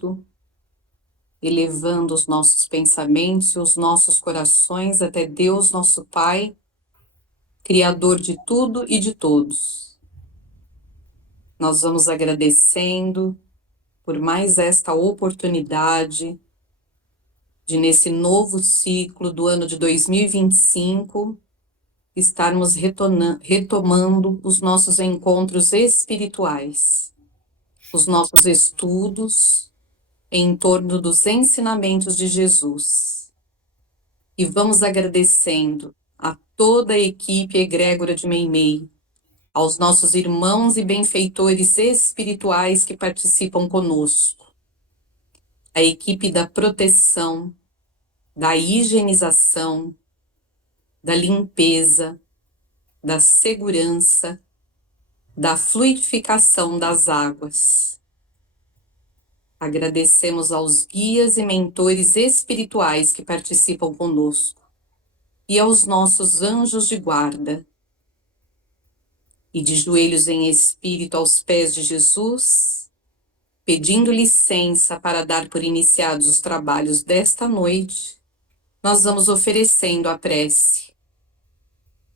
tudo, elevando os nossos pensamentos e os nossos corações até Deus, nosso Pai, Criador de tudo e de todos. Nós vamos agradecendo por mais esta oportunidade de, nesse novo ciclo do ano de 2025, estarmos retomando os nossos encontros espirituais, os nossos estudos em torno dos ensinamentos de Jesus. E vamos agradecendo a toda a equipe egrégora de Meimei, aos nossos irmãos e benfeitores espirituais que participam conosco, a equipe da proteção, da higienização, da limpeza, da segurança, da fluidificação das águas. Agradecemos aos guias e mentores espirituais que participam conosco e aos nossos anjos de guarda. E de joelhos em espírito aos pés de Jesus, pedindo licença para dar por iniciados os trabalhos desta noite, nós vamos oferecendo a prece.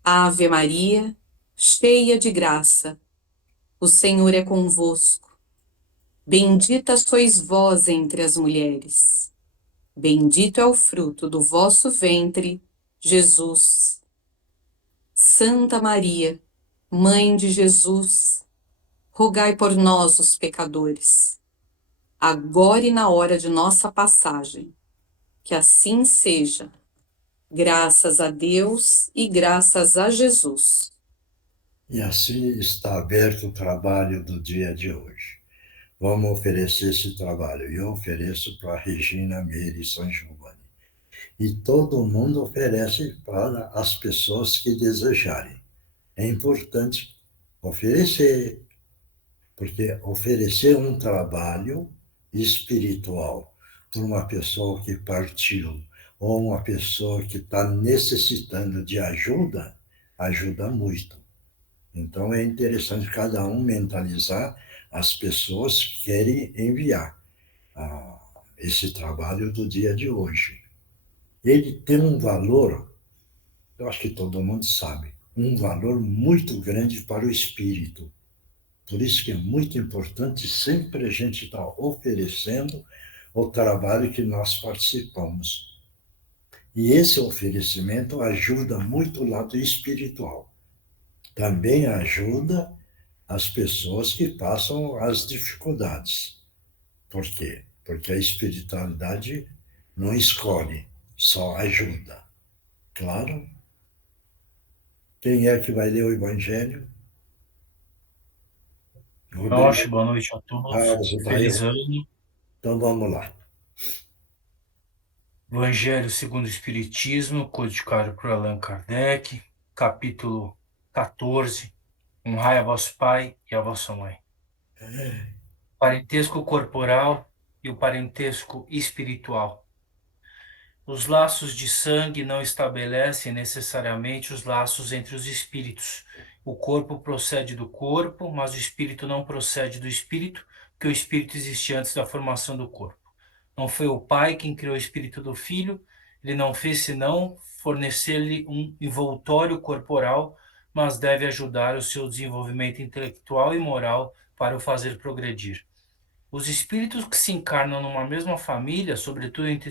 Ave Maria, cheia de graça, o Senhor é convosco. Bendita sois vós entre as mulheres. Bendito é o fruto do vosso ventre, Jesus. Santa Maria, Mãe de Jesus, rogai por nós, os pecadores, agora e na hora de nossa passagem. Que assim seja. Graças a Deus e graças a Jesus. E assim está aberto o trabalho do dia de hoje. Vamos oferecer esse trabalho. Eu ofereço para a Regina Meire São Giovanni. E todo mundo oferece para as pessoas que desejarem. É importante oferecer, porque oferecer um trabalho espiritual para uma pessoa que partiu ou uma pessoa que está necessitando de ajuda, ajuda muito. Então é interessante cada um mentalizar as pessoas que querem enviar esse trabalho do dia de hoje. Ele tem um valor, eu acho que todo mundo sabe, um valor muito grande para o espírito. Por isso que é muito importante sempre a gente estar oferecendo o trabalho que nós participamos. E esse oferecimento ajuda muito o lado espiritual. Também ajuda as pessoas que passam as dificuldades. Por quê? Porque a espiritualidade não escolhe, só ajuda. Claro? Quem é que vai ler o Evangelho? Rodrigo. Boa noite a Ah, todos. você está aí. Feliz ano. Então vamos lá. Evangelho segundo o Espiritismo, codificado por Allan Kardec, capítulo 14. Honrai a vosso pai e a vossa mãe. Parentesco corporal e o parentesco espiritual. Os laços de sangue não estabelecem necessariamente os laços entre os espíritos. O corpo procede do corpo, mas o espírito não procede do espírito, porque o espírito existe antes da formação do corpo. Não foi o pai quem criou o espírito do filho, ele não fez senão fornecer-lhe um envoltório corporal, mas deve ajudar o seu desenvolvimento intelectual e moral para o fazer progredir. Os espíritos que se encarnam numa mesma família, sobretudo entre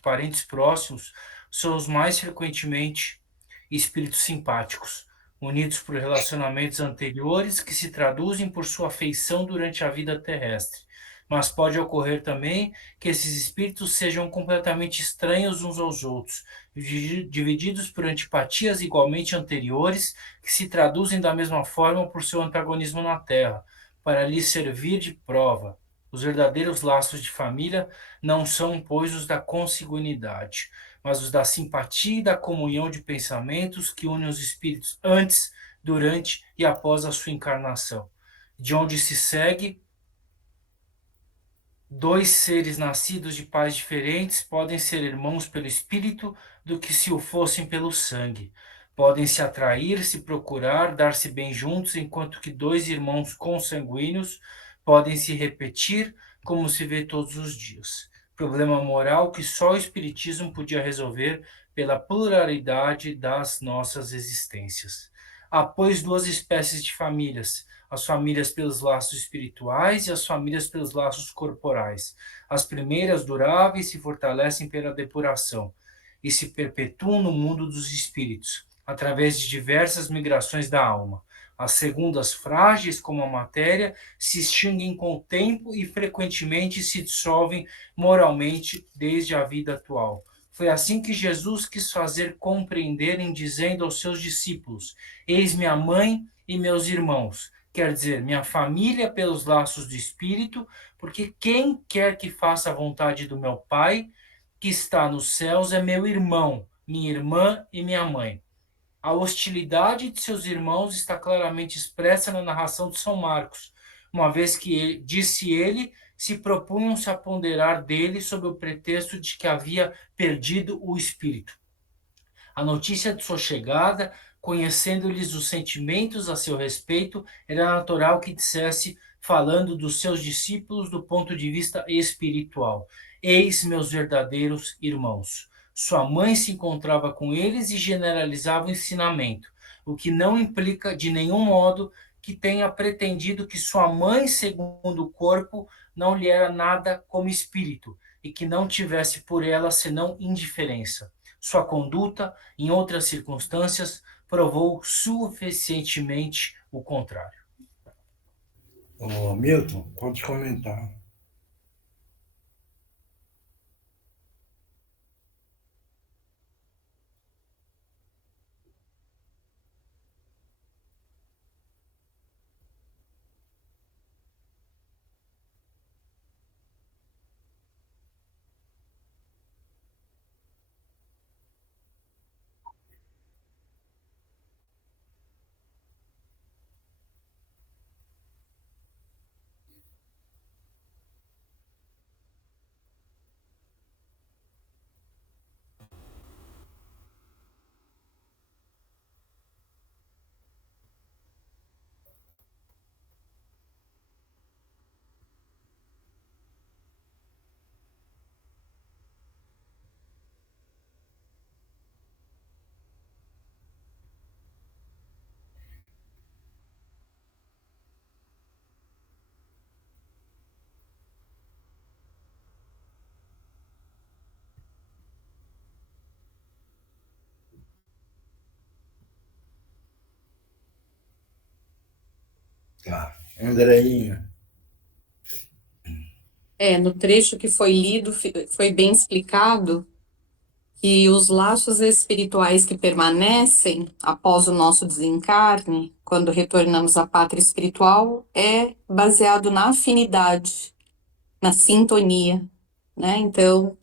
parentes próximos, são os mais frequentemente espíritos simpáticos, unidos por relacionamentos anteriores que se traduzem por sua afeição durante a vida terrestre. Mas pode ocorrer também que esses espíritos sejam completamente estranhos uns aos outros, divididos por antipatias igualmente anteriores, que se traduzem da mesma forma por seu antagonismo na Terra, para lhes servir de prova. Os verdadeiros laços de família não são, pois, os da consanguinidade, mas os da simpatia e da comunhão de pensamentos que unem os espíritos antes, durante e após a sua encarnação. De onde se segue, dois seres nascidos de pais diferentes podem ser irmãos pelo espírito do que se o fossem pelo sangue. Podem se atrair, se procurar, dar-se bem juntos, enquanto que dois irmãos consanguíneos podem se repetir, como se vê todos os dias. Problema moral que só o Espiritismo podia resolver pela pluralidade das nossas existências. Há, pois, duas espécies de famílias: as famílias pelos laços espirituais e as famílias pelos laços corporais. As primeiras, duráveis, se fortalecem pela depuração e se perpetuam no mundo dos espíritos, através de diversas migrações da alma. As segundas, frágeis como a matéria, se extinguem com o tempo e frequentemente se dissolvem moralmente desde a vida atual. Foi assim que Jesus quis fazer compreenderem, dizendo aos seus discípulos: Eis minha mãe e meus irmãos. Quer dizer, minha família pelos laços do Espírito, porque quem quer que faça a vontade do meu Pai, que está nos céus, é meu irmão, minha irmã e minha mãe. A hostilidade de seus irmãos está claramente expressa na narração de São Marcos, uma vez que disse ele, se propunham-se a ponderar dele sob o pretexto de que havia perdido o espírito. A notícia de sua chegada, conhecendo-lhes os sentimentos a seu respeito, era natural que dissesse, falando dos seus discípulos do ponto de vista espiritual: Eis meus verdadeiros irmãos. Sua mãe se encontrava com eles e generalizava o ensinamento, o que não implica de nenhum modo que tenha pretendido que sua mãe, segundo o corpo, não lhe era nada como espírito, e que não tivesse por ela senão indiferença. Sua conduta, em outras circunstâncias, provou suficientemente o contrário. Ô, Milton, pode comentar. Tá. Andreinha. No trecho que foi lido, foi bem explicado que os laços espirituais que permanecem após o nosso desencarne, quando retornamos à pátria espiritual, é baseado na afinidade, na sintonia, né? Então,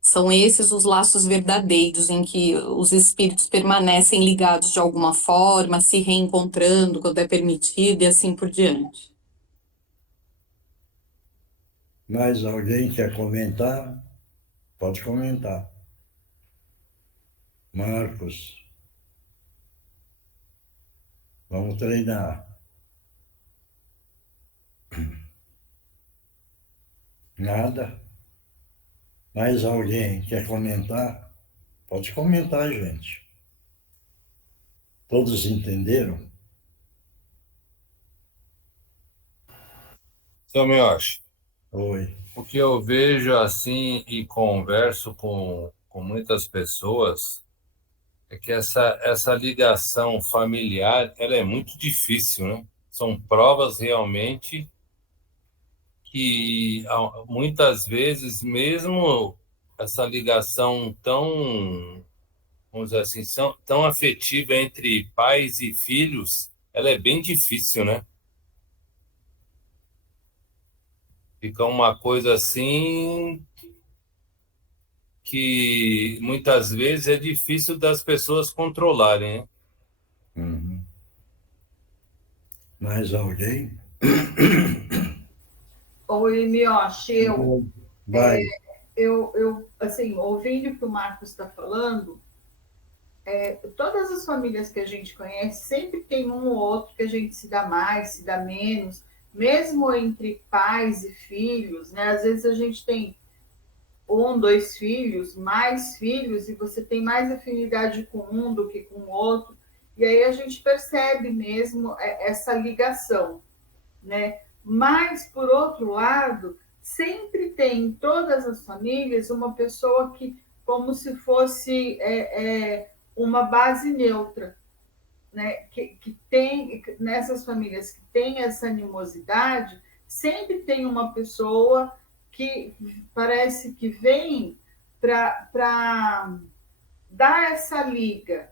são esses os laços verdadeiros em que os espíritos permanecem ligados de alguma forma, se reencontrando quando é permitido e assim por diante. Mais alguém quer comentar? Pode comentar. Marcos, vamos treinar. Nada? Mais alguém quer comentar? Pode comentar, gente. Todos entenderam? Então, meu acho, Oi. o que eu vejo assim e converso com muitas pessoas é que essa ligação familiar, ela é muito difícil, né? São provas realmente que muitas vezes mesmo essa ligação tão, vamos dizer assim, tão afetiva entre pais e filhos, ela é bem difícil, né? Fica uma coisa assim que muitas vezes é difícil das pessoas controlarem, né? Uhum. Mais alguém? Oi, Mioche, Vai. assim, ouvindo o que o Marcos está falando, todas as famílias que a gente conhece, sempre tem um ou outro que a gente se dá mais, se dá menos, mesmo entre pais e filhos, né? Às vezes a gente tem 1, 2 filhos, mais filhos, e você tem mais afinidade com um do que com o outro, e aí a gente percebe mesmo essa ligação, né? Mas, por outro lado, sempre tem em todas as famílias uma pessoa que, como se fosse uma base neutra, né? Que tem, nessas famílias que tem essa animosidade, sempre tem uma pessoa que parece que vem para dar essa liga,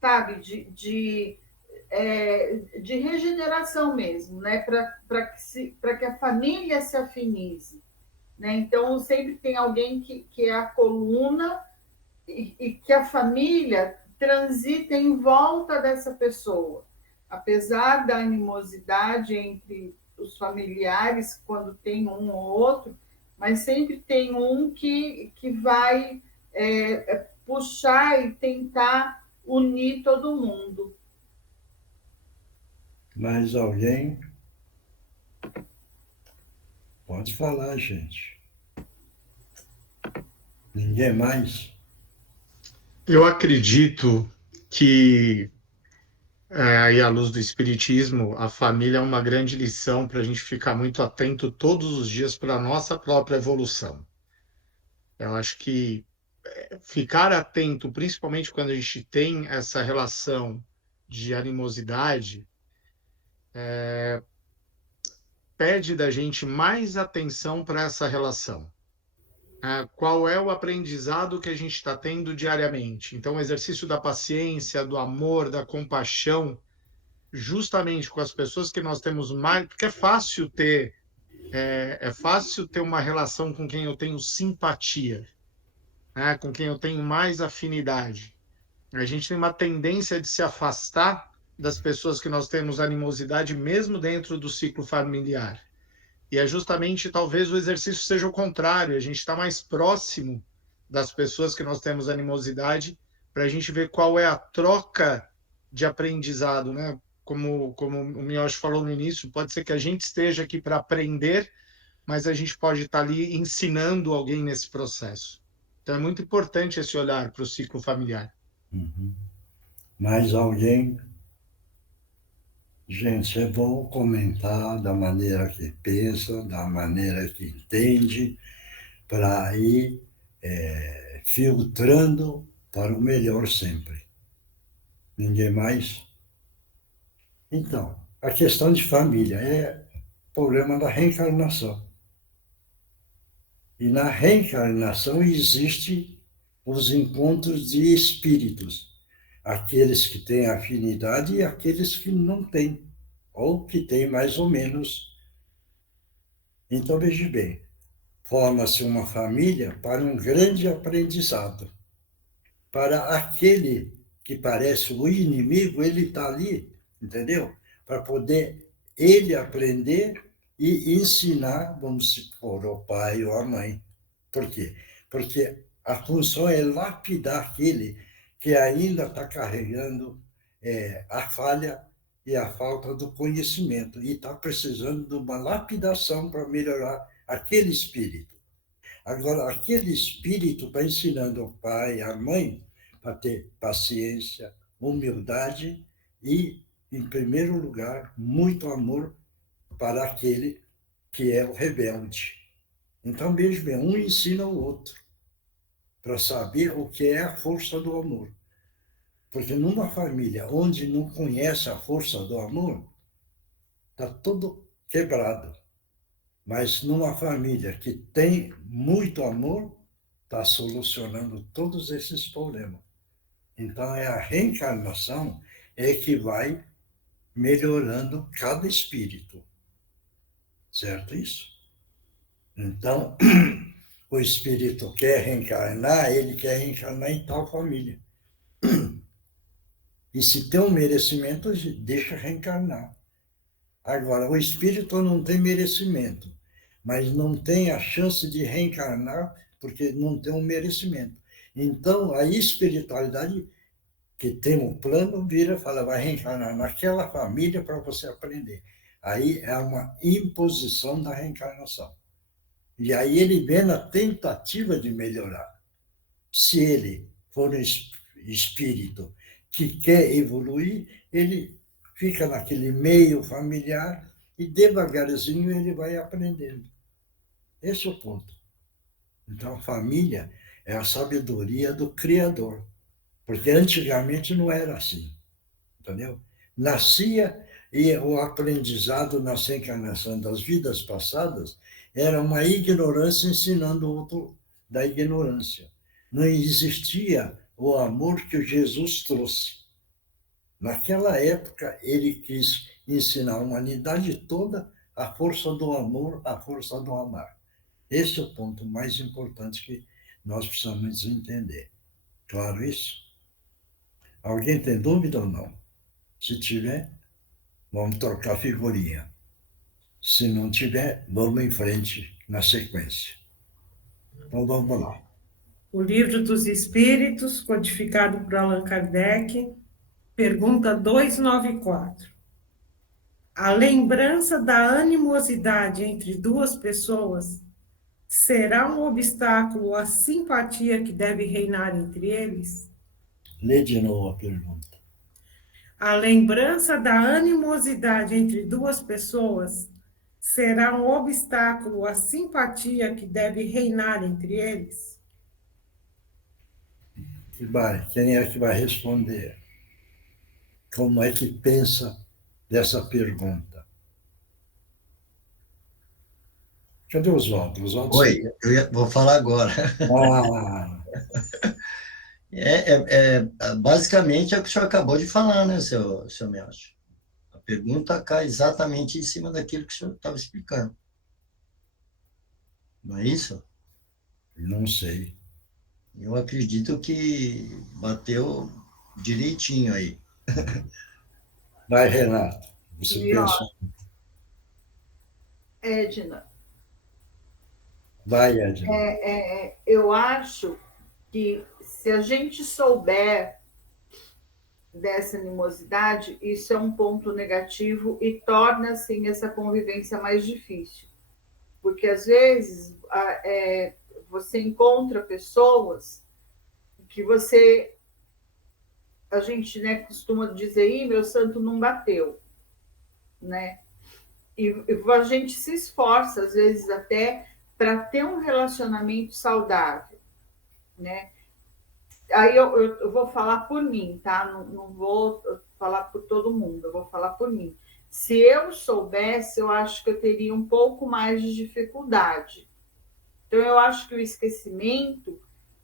sabe, de regeneração mesmo, né? Para que a família se afinize. Né? Então, sempre tem alguém que é a coluna e que a família transita em volta dessa pessoa. Apesar da animosidade entre os familiares, quando tem um ou outro, mas sempre tem um que vai puxar e tentar unir todo mundo. Mais alguém? Pode falar, gente. Ninguém mais? Eu acredito que, aí à luz do Espiritismo, a família é uma grande lição para a gente ficar muito atento todos os dias para a nossa própria evolução. Eu acho que ficar atento, principalmente quando a gente tem essa relação de animosidade, pede da gente mais atenção para essa relação. Qual é o aprendizado que a gente está tendo diariamente? Então, o exercício da paciência, do amor, da compaixão, justamente com as pessoas que nós temos mais, porque é fácil ter uma relação com quem eu tenho simpatia, né? Com quem eu tenho mais afinidade. A gente tem uma tendência de se afastar das pessoas que nós temos animosidade, mesmo dentro do ciclo familiar. E é justamente, talvez, o exercício seja o contrário, a gente está mais próximo das pessoas que nós temos animosidade, para a gente ver qual é a troca de aprendizado, né? Como o Miyoshi falou no início, pode ser que a gente esteja aqui para aprender, mas a gente pode estar ali ensinando alguém nesse processo. Então é muito importante esse olhar para o ciclo familiar. Uhum. Mais alguém? Gente, é bom comentar da maneira que pensa, da maneira que entende, para ir filtrando para o melhor sempre. Ninguém mais? Então, a questão de família é problema da reencarnação. E na reencarnação existem os encontros de espíritos, aqueles que têm afinidade e aqueles que não têm, ou que têm mais ou menos. Então, veja bem, forma-se uma família para um grande aprendizado. Para aquele que parece o inimigo, ele está ali, entendeu? Para poder ele aprender e ensinar, vamos supor, o pai ou a mãe. Por quê? Porque a função é lapidar aquele que ainda está carregando a falha e a falta do conhecimento e está precisando de uma lapidação para melhorar aquele espírito. Agora, aquele espírito está ensinando o pai, a mãe, para ter paciência, humildade e, em primeiro lugar, muito amor para aquele que é o rebelde. Então, veja bem, um ensina o outro para saber o que é a força do amor. Porque numa família onde não conhece a força do amor, está tudo quebrado. Mas numa família que tem muito amor, está solucionando todos esses problemas. Então, é a reencarnação que vai melhorando cada espírito. Certo isso? Então, o espírito quer reencarnar, ele quer reencarnar em tal família. E se tem um merecimento, deixa reencarnar. Agora, o espírito não tem merecimento, mas não tem a chance de reencarnar porque não tem um merecimento. Então, a espiritualidade que tem um plano vira e fala, vai reencarnar naquela família para você aprender. Aí é uma imposição da reencarnação. E aí ele vê na tentativa de melhorar. Se ele for um espírito que quer evoluir, ele fica naquele meio familiar e devagarzinho ele vai aprendendo. Esse é o ponto. Então, a família é a sabedoria do Criador. Porque antigamente não era assim, entendeu? Nascia e o aprendizado na reencarnação das vidas passadas era uma ignorância ensinando o outro da ignorância. Não existia o amor que Jesus trouxe. Naquela época, ele quis ensinar a humanidade toda a força do amor, a força do amar. Esse é o ponto mais importante que nós precisamos entender. Claro isso? Alguém tem dúvida ou não? Se tiver, vamos trocar figurinha. Se não tiver, vamos em frente na sequência. Então vamos lá. O Livro dos Espíritos, codificado por Allan Kardec, pergunta 294. A lembrança da animosidade entre duas pessoas será um obstáculo à simpatia que deve reinar entre eles? Lê de novo a pergunta. A lembrança da animosidade entre duas pessoas será um obstáculo à simpatia que deve reinar entre eles? Quem é que vai responder? Como é que pensa dessa pergunta? Cadê o Oswaldo? Oi, vou falar agora. Ah, Basicamente é o que o senhor acabou de falar, né, seu Melchior? A pergunta cai exatamente em cima daquilo que o senhor estava explicando. Não é isso? não sei. Eu acredito que bateu direitinho aí. Vai, Renato. Você E, ó, pensa. Edna, Vai, Edna. eu acho que se a gente souber dessa animosidade, isso é um ponto negativo e torna, assim, essa convivência mais difícil. Porque, às vezes, você encontra pessoas que a gente, né, costuma dizer, meu santo não bateu, né? E a gente se esforça, às vezes, até para ter um relacionamento saudável, né? Aí eu vou falar por mim, tá? Não vou falar por todo mundo, eu vou falar por mim. Se eu soubesse, eu acho que eu teria um pouco mais de dificuldade. Então, eu acho que o esquecimento,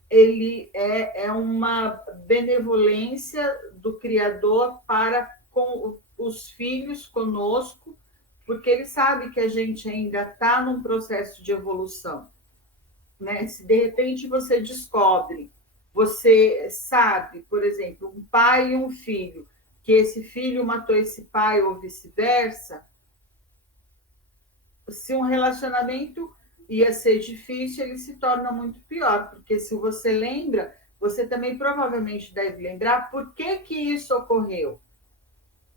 ele é uma benevolência do Criador para com os filhos conosco, porque ele sabe que a gente ainda está num processo de evolução, né? Se de repente você descobre, você sabe, por exemplo, um pai e um filho, que esse filho matou esse pai ou vice-versa, se um relacionamento ia ser difícil, ele se torna muito pior, porque se você lembra, você também provavelmente deve lembrar por que que isso ocorreu,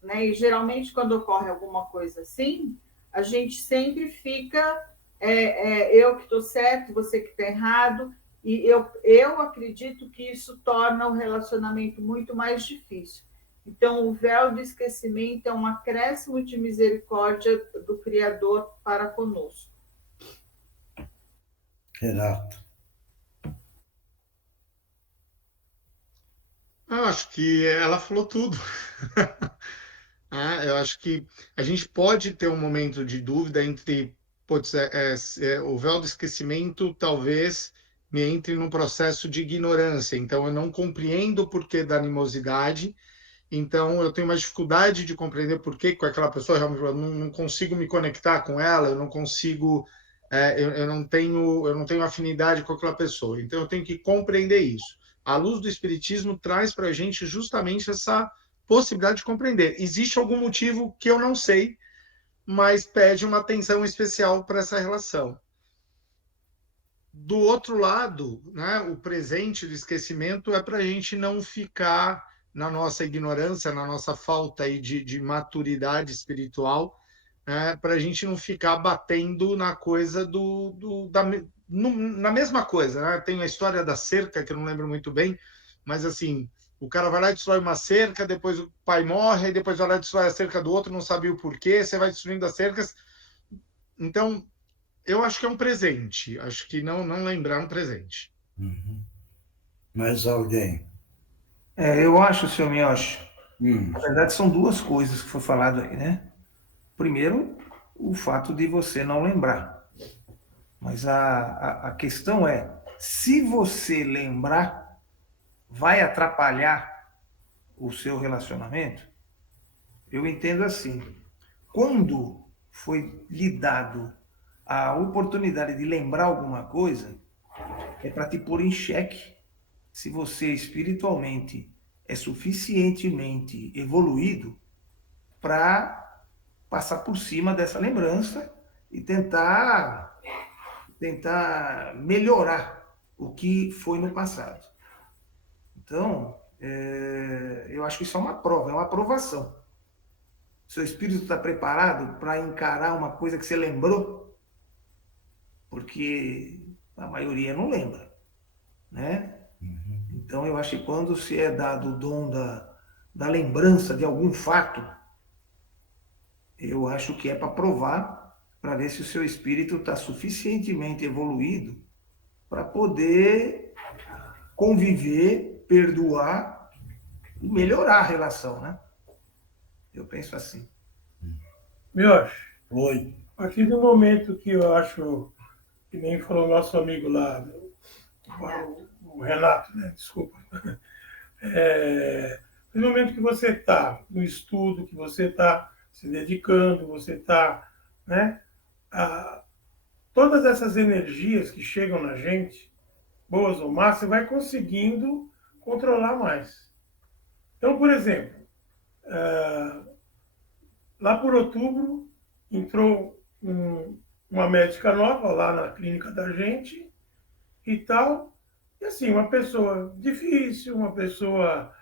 né? E geralmente quando ocorre alguma coisa assim, a gente sempre fica eu que estou certo, você que está errado, e eu acredito que isso torna o relacionamento muito mais difícil. Então, o véu do esquecimento é um acréscimo de misericórdia do Criador para conosco. Renato. Eu acho que ela falou tudo. Eu acho que a gente pode ter um momento de dúvida entre o véu do esquecimento talvez me entre num processo de ignorância, então eu não compreendo o porquê da animosidade, então eu tenho uma dificuldade de compreender por que com aquela pessoa, realmente eu não consigo me conectar com ela, eu não consigo, eu não tenho afinidade com aquela pessoa, então eu tenho que compreender isso. A luz do Espiritismo traz para a gente justamente essa possibilidade de compreender. Existe algum motivo que eu não sei, mas pede uma atenção especial para essa relação. Do outro lado, né, o presente do esquecimento é para a gente não ficar na nossa ignorância, na nossa falta aí de maturidade espiritual, para a gente não ficar batendo na coisa na mesma coisa, né? Tem a história da cerca, que eu não lembro muito bem, mas assim, o cara vai lá e destrói uma cerca, depois o pai morre, depois vai lá e destrói a cerca do outro, não sabia o porquê, você vai destruindo as cercas. Então, eu acho que é um presente. Acho que não lembrar é um presente. Uhum. Mais alguém? Eu acho, senhor Miyoshi, Hum. na verdade são duas coisas que foi falado aí, né? Primeiro, o fato de você não lembrar. Mas a questão é, se você lembrar, vai atrapalhar o seu relacionamento? Eu entendo assim, quando foi lhe dado a oportunidade de lembrar alguma coisa, é para te pôr em xeque se você espiritualmente é suficientemente evoluído para passar por cima dessa lembrança e tentar melhorar o que foi no passado. Então, eu acho que isso é uma prova, é uma aprovação. Seu espírito está preparado para encarar uma coisa que você lembrou? Porque a maioria não lembra, né? Então, eu acho que quando se é dado o dom da lembrança de algum fato, eu acho que é para provar, para ver se o seu espírito está suficientemente evoluído para poder conviver, perdoar e melhorar a relação, né? Eu penso assim. Miyoshi, Oi. a partir do momento que eu acho, que nem falou nosso amigo lá, o Renato, né? Desculpa. No momento que você está no estudo, que você está se dedicando, você está, né? Todas essas energias que chegam na gente, boas ou más, você vai conseguindo controlar mais. Então, por exemplo, lá por outubro, entrou uma médica nova lá na clínica da gente e tal. E assim, uma pessoa difícil, uma pessoa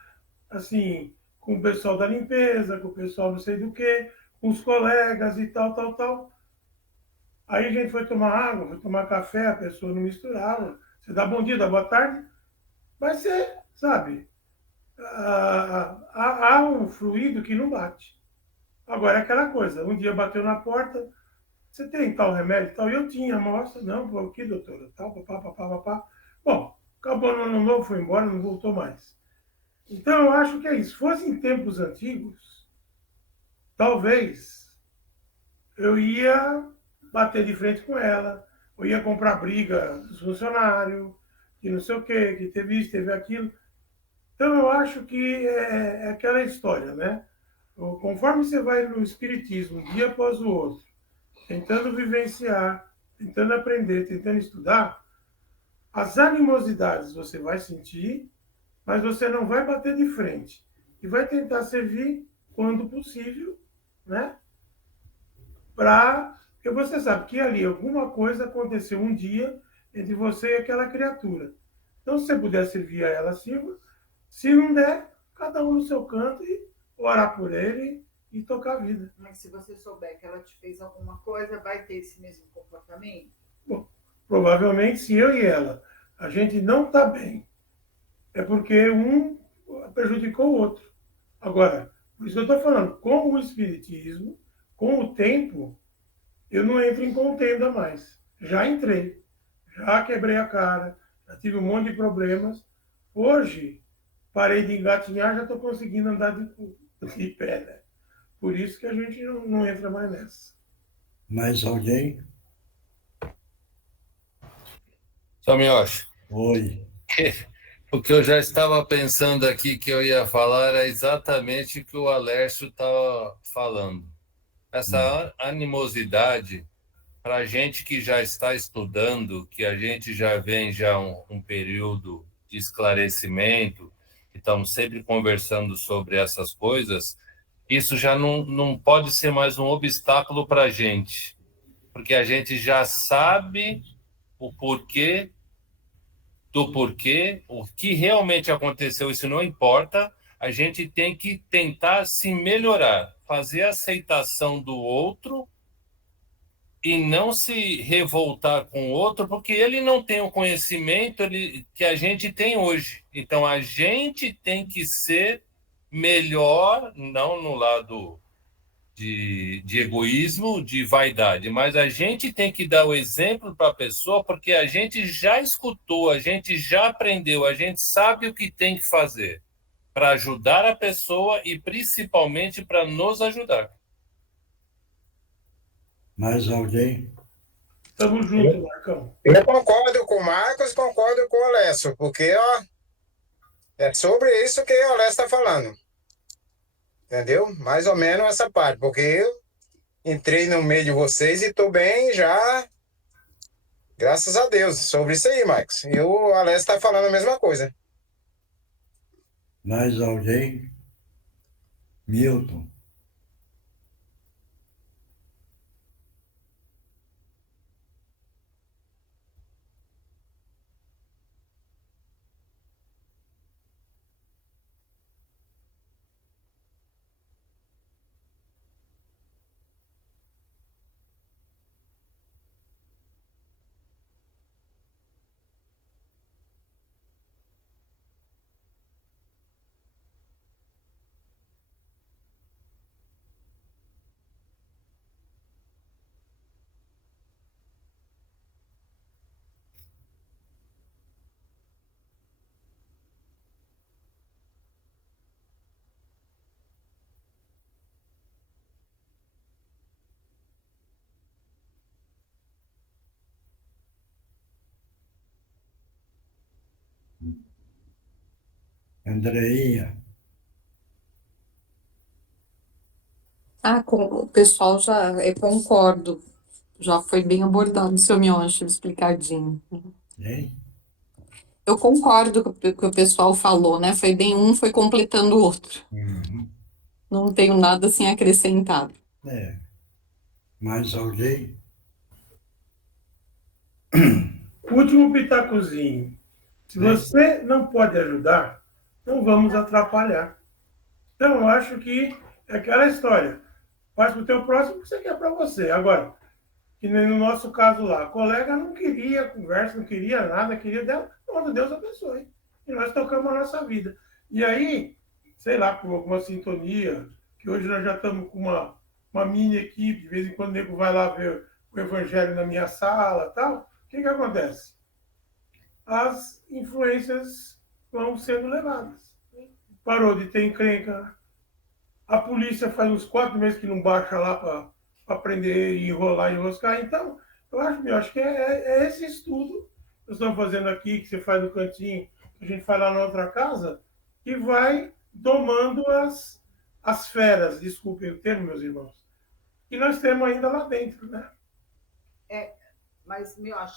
assim, com o pessoal da limpeza, com o pessoal não sei do que, com os colegas e tal. Aí a gente foi tomar água, foi tomar café, a pessoa não misturava. Você dá bom dia, dá boa tarde, vai ser, sabe? Há um fluido que não bate. Agora é aquela coisa, um dia bateu na porta, você tem tal remédio tal? E eu tinha, mostra, não, vou aqui, doutora, tal, papá. Bom, acabou no ano novo, foi embora, não voltou mais. Então eu acho que é isso. Se fosse em tempos antigos, talvez eu ia bater de frente com ela, eu ia comprar briga dos funcionários, que não sei o quê, que teve isso, teve aquilo. Então eu acho que é aquela história, né? Conforme você vai no espiritismo, um dia após o outro, tentando vivenciar, tentando aprender, tentando estudar, as animosidades você vai sentir, mas você não vai bater de frente. E vai tentar servir, quando possível, né? Porque você sabe que ali alguma coisa aconteceu um dia entre você e aquela criatura. Então, se você puder servir a ela, sirva. Se não der, cada um no seu canto e orar por ele e tocar a vida. Mas se você souber que ela te fez alguma coisa, vai ter esse mesmo comportamento? Bom, provavelmente, se eu e ela, a gente não está bem, é porque um prejudicou o outro. Agora, por isso que eu estou falando, com o espiritismo, com o tempo, eu não entro em contenda mais. Já entrei, já quebrei a cara, já tive um monte de problemas. Hoje, parei de engatinhar, já estou conseguindo andar de pé, né? Por isso que a gente não entra mais nessa. Mais alguém? Só Miyoshi, Oi. o que eu já estava pensando aqui que eu ia falar era exatamente o que o Alércio estava falando. Essa animosidade, para a gente que já está estudando, que a gente já vem já um período de esclarecimento, estamos sempre conversando sobre essas coisas, isso já não pode ser mais um obstáculo para a gente, porque a gente já sabe o porquê do porquê, o que realmente aconteceu, isso não importa, a gente tem que tentar se melhorar, fazer a aceitação do outro e não se revoltar com o outro, porque ele não tem o conhecimento que a gente tem hoje. Então, a gente tem que ser melhor, não no lado de egoísmo, de vaidade, mas a gente tem que dar o exemplo para a pessoa, porque a gente já escutou, a gente já aprendeu, a gente sabe o que tem que fazer para ajudar a pessoa e principalmente para nos ajudar. Mais alguém? Tamo junto, Marcão. Eu concordo com o Marcos, concordo com o Alessio, porque ó, é sobre isso que o Alessio está falando. Entendeu? Mais ou menos essa parte, porque eu entrei no meio de vocês e estou bem já, graças a Deus, sobre isso aí, Marcos. E o Alessio está falando a mesma coisa. Mais alguém? Milton. Andreinha. O pessoal eu concordo, já foi bem abordado, seu Miocha, explicadinho. Hein? Eu concordo com o que o pessoal falou, né? Foi bem um, foi completando o outro. Uhum. Não tenho nada assim a acrescentar. É. Mais alguém? Último pitacozinho. Se você não pode ajudar, não vamos atrapalhar. Então, eu acho que é aquela história. Faz para o teu próximo o que você quer para você. Agora, que nem no nosso caso lá, a colega não queria conversa, não queria nada, queria dela. Pronto, Deus abençoe. E nós tocamos a nossa vida. E aí, sei lá, por alguma sintonia, que hoje nós já estamos com uma mini equipe, de vez em quando o nego vai lá ver o evangelho na minha sala e tal. O que acontece? As influências vão sendo levadas. Parou de ter encrenca. A polícia faz uns 4 meses que não baixa lá para prender, enrolar, enroscar. Então, eu acho que é esse estudo que nós estamos fazendo aqui, que você faz no cantinho, que a gente faz lá na outra casa, que vai domando as feras, desculpem o termo, meus irmãos, que nós temos ainda lá dentro, né? Mas,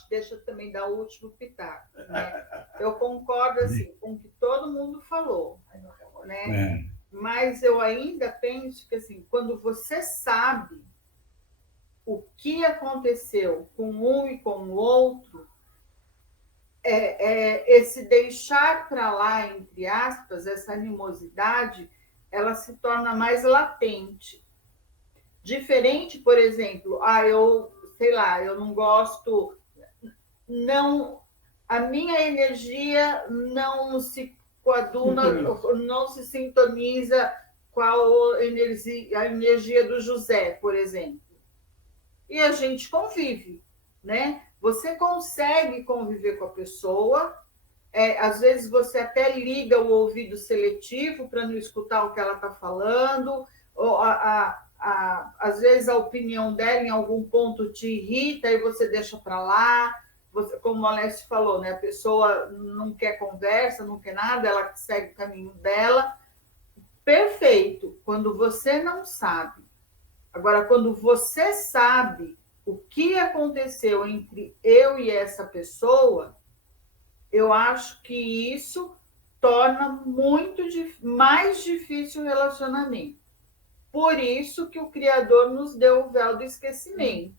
deixa eu também dar o último pitaco. Né? Eu concordo assim, com o que todo mundo falou. Né? É. Mas eu ainda penso que assim, quando você sabe o que aconteceu com um e com o outro, esse deixar para lá, entre aspas, essa animosidade, ela se torna mais latente. Diferente, por exemplo, eu não gosto, a minha energia não se coaduna, não se sintoniza com a energia do José, por exemplo. E a gente convive, né? Você consegue conviver com a pessoa, às vezes você até liga o ouvido seletivo para não escutar o que ela está falando, ou às vezes a opinião dela em algum ponto te irrita e você deixa para lá. Você, como o Alessio falou, né? A pessoa não quer conversa, não quer nada, ela segue o caminho dela. Perfeito, quando você não sabe. Agora, quando você sabe o que aconteceu entre eu e essa pessoa, eu acho que isso torna muito mais difícil o relacionamento. Por isso que o Criador nos deu o véu do esquecimento,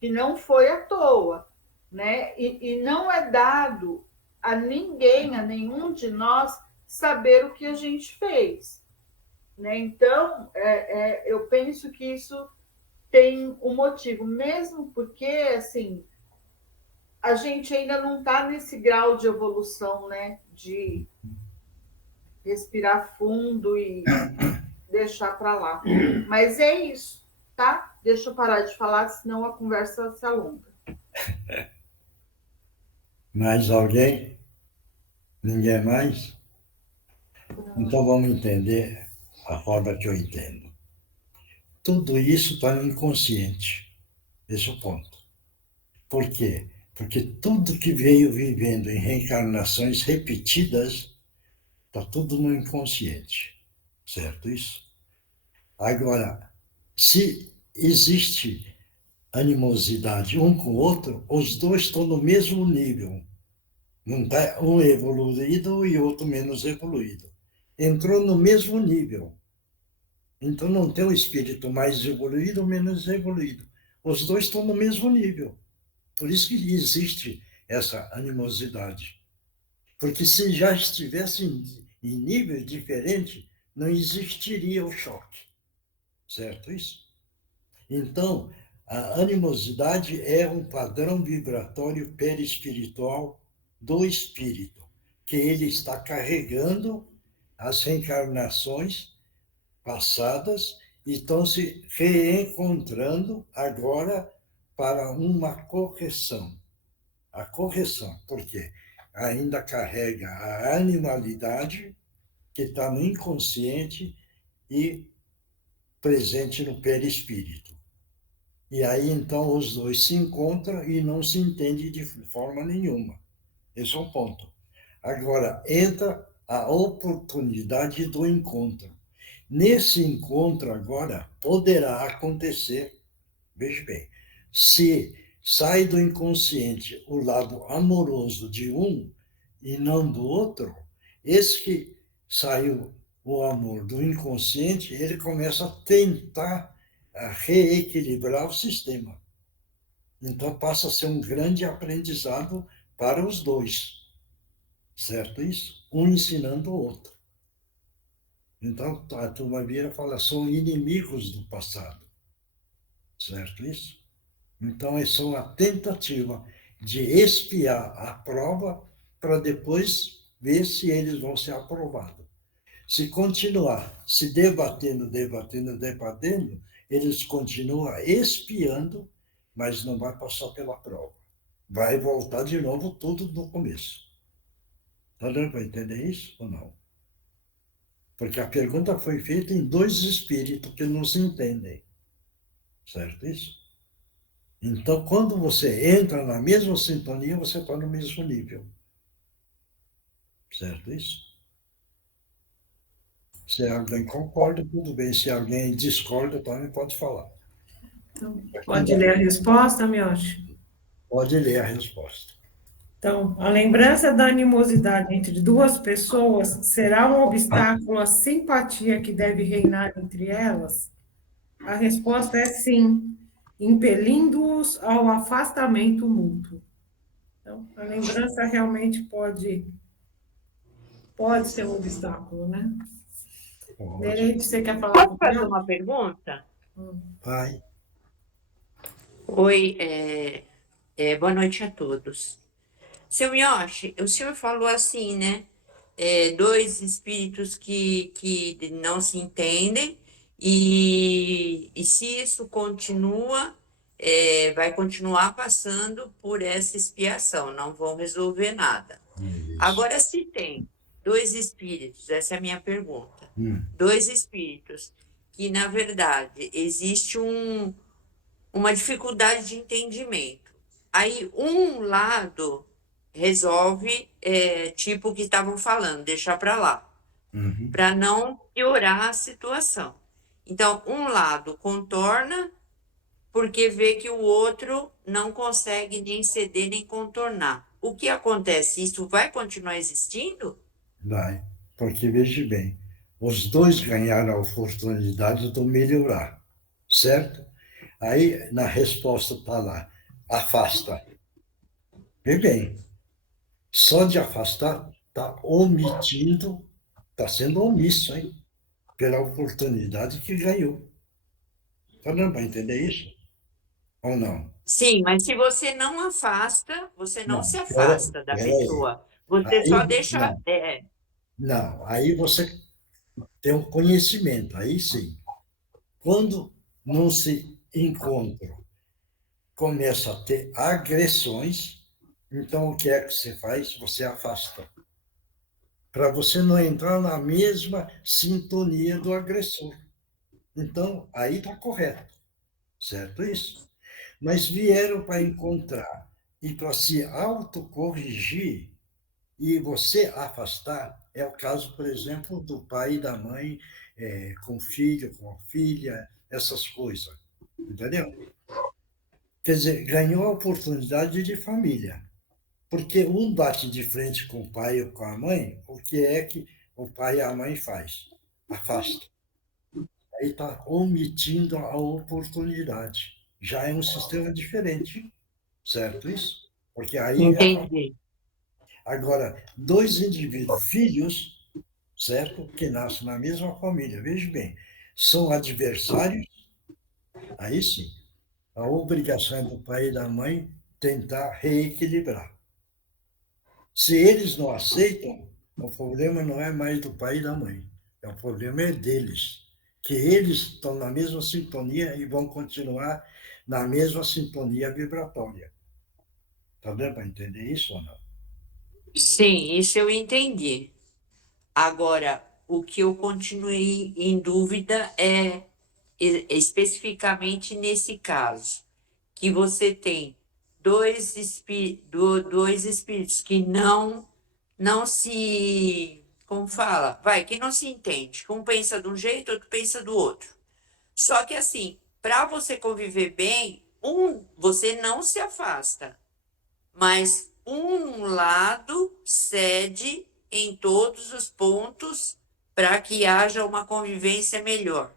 que não foi à toa. Né? E não é dado a ninguém, a nenhum de nós, saber o que a gente fez. Né? Então, eu penso que isso tem um motivo, mesmo porque, assim, a gente ainda não está nesse grau de evolução, né? De respirar fundo e deixar para lá. Mas é isso, tá? Deixa eu parar de falar, senão a conversa se alonga. Mais alguém? Ninguém mais? Então vamos entender a forma que eu entendo. Tudo isso está no inconsciente. Esse é o ponto. Por quê? Porque tudo que veio vivendo em reencarnações repetidas está tudo no inconsciente. Certo isso? Agora, se existe animosidade um com o outro, os dois estão no mesmo nível. Não está um evoluído e outro menos evoluído. Entrou no mesmo nível. Então não tem o espírito mais evoluído ou menos evoluído. Os dois estão no mesmo nível. Por isso que existe essa animosidade. Porque se já estivesse em nível diferente, não existiria o choque. Certo isso? Então, a animosidade é um padrão vibratório perispiritual do espírito, que ele está carregando as reencarnações passadas e estão se reencontrando agora para uma correção. A correção, por quê? Ainda carrega a animalidade que está no inconsciente e presente no perispírito. E aí, então, os dois se encontram e não se entendem de forma nenhuma. Esse é o ponto. Agora, entra a oportunidade do encontro. Nesse encontro, agora, poderá acontecer, veja bem, se sai do inconsciente o lado amoroso de um e não do outro, esse que saiu o amor do inconsciente, ele começa a tentar reequilibrar o sistema. Então passa a ser um grande aprendizado para os dois. Certo isso? Um ensinando o outro. Então a turma vira e fala, são inimigos do passado. Certo isso? Então é só uma tentativa de espiar a prova para depois ver se eles vão ser aprovados. Se continuar se debatendo, eles continuam espiando, mas não vai passar pela prova. Vai voltar de novo tudo do começo. Está dando para entender isso ou não? Porque a pergunta foi feita em dois espíritos que não se entendem. Certo isso? Então, quando você entra na mesma sintonia, você está no mesmo nível. Certo isso? Se alguém concorda, tudo bem. Se alguém discorda, também pode falar. Então, pode ler a resposta, Miyoshi? Pode ler a resposta. Então, a lembrança da animosidade entre duas pessoas será um obstáculo à simpatia que deve reinar entre elas? A resposta é sim, impelindo-os ao afastamento mútuo. Então, a lembrança realmente pode ser um obstáculo, né? Nereide, você quer falar? Posso fazer uma pergunta? Vai. Oi, boa noite a todos. Seu Miyoshi, o senhor falou assim, né? Dois espíritos que não se entendem e se isso continua, vai continuar passando por essa expiação, não vão resolver nada. Isso. Agora, se tem dois espíritos, essa é a minha pergunta, dois espíritos que, na verdade, existe uma dificuldade de entendimento. Aí, um lado resolve, tipo o que estavam falando, deixar para lá, para não piorar a situação. Então, um lado contorna porque vê que o outro não consegue nem ceder nem contornar. O que acontece? Isso vai continuar existindo? Vai, porque veja bem, os dois ganharam a oportunidade de melhorar, certo? Aí, na resposta está lá, afasta. Vê bem, só de afastar, está omitindo, está sendo omisso, hein? Pela oportunidade que ganhou. Tá dando para entender isso? Ou não? Sim, mas se você não afasta, você não se Não, afasta da peraí. pessoa. Você Aí, só deixa. não, aí você tem um conhecimento, aí sim. Quando não se encontram, começa a ter agressões, então o que é que você faz? Você afasta. Para você não entrar na mesma sintonia do agressor. Então, aí está correto, certo isso? Mas vieram para encontrar e para se autocorrigir e você afastar, é o caso, por exemplo, do pai e da mãe com o filho, com a filha, essas coisas, entendeu? Quer dizer, ganhou a oportunidade de família, porque um bate de frente com o pai ou com a mãe, o que é que o pai e a mãe faz? Afasta. Aí está omitindo a oportunidade. Já é um sistema diferente, certo isso? Porque aí Entendi. agora, dois indivíduos, filhos, certo? Que nascem na mesma família, veja bem, são adversários, aí sim, a obrigação é do pai e da mãe tentar reequilibrar. Se eles não aceitam, o problema não é mais do pai e da mãe, o problema é deles, que eles estão na mesma sintonia e vão continuar na mesma sintonia vibratória. Está dando para entender isso ou não? Sim, isso eu entendi. Agora, o que eu continuei em dúvida é especificamente nesse caso, que você tem dois espíritos que não se, como fala, que não se entende. Um pensa de um jeito, outro pensa do outro. Só que assim, para você conviver bem, você não se afasta, mas um lado cede em todos os pontos para que haja uma convivência melhor.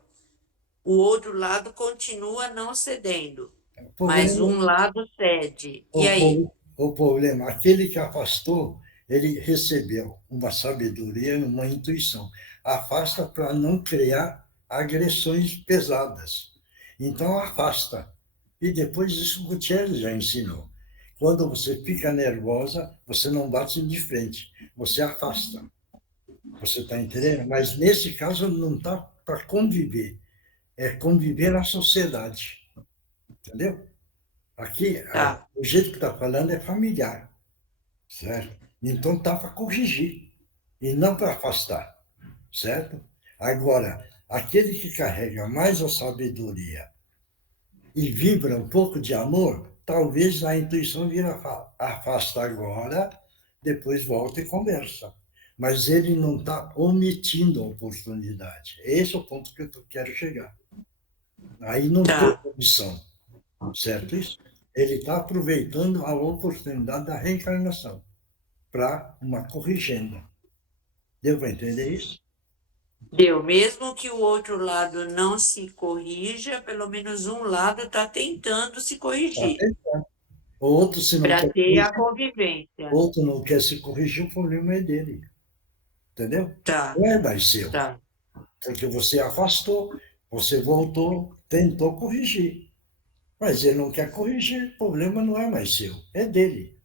O outro lado continua não cedendo, mas um lado cede. E aí? O problema, aquele que afastou, ele recebeu uma sabedoria, uma intuição. Afasta para não criar agressões pesadas. Então, afasta. E depois isso o Gutierrez já ensinou. Quando você fica nervosa, você não bate de frente, você afasta. Você está entendendo? Mas nesse caso não está para conviver, é conviver na sociedade. Entendeu? Aqui, o jeito que está falando é familiar, certo? Então está para corrigir e não para afastar, certo? Agora, aquele que carrega mais a sabedoria e vibra um pouco de amor, talvez a intuição vira afasta agora, depois volta e conversa. Mas ele não está omitindo a oportunidade. Esse é o ponto que eu quero chegar. Aí não tem omissão, certo isso? Ele está aproveitando a oportunidade da reencarnação para uma corrigenda. Deu para entender isso? Deu. Mesmo que o outro lado não se corrija, pelo menos um lado está tentando se corrigir. Tá tentando. Outro, se não para quer ter a corrigir, convivência. outro não quer se corrigir, o problema é dele. Entendeu? Tá. Não é mais seu. Tá. Porque você afastou, você voltou, tentou corrigir. Mas ele não quer corrigir, o problema não é mais seu, é dele.